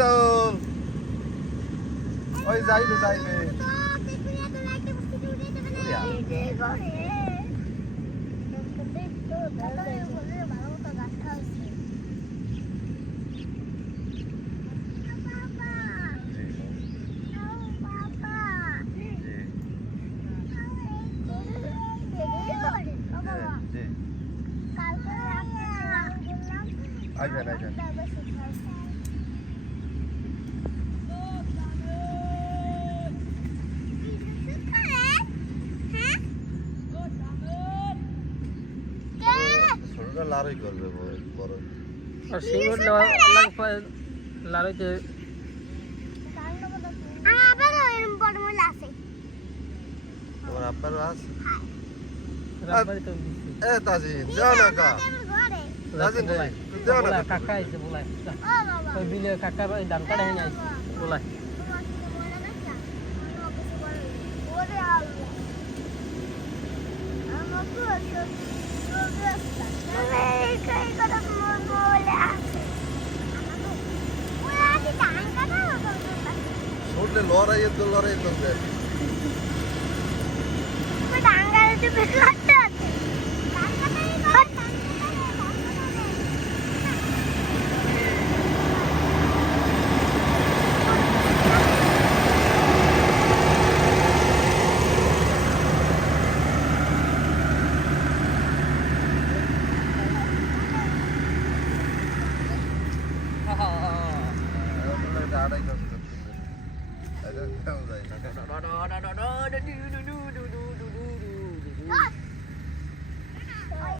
যাও ওই যাইবে যাইবে আইবেন আইবেন ছোটটা লাড়ই করবে বড় আর সিঙ্গুর লাড়ইতে তোমার আপনার আছে রাব্বারি তো এ তাজিন যাও না কা তাজিন যাও না কাকা আইছে বলাই ওই বিলে কাকা ধান কাটা হয়ে আইছে বলাই छोड़ले लड़ाई तो लड़ाई तो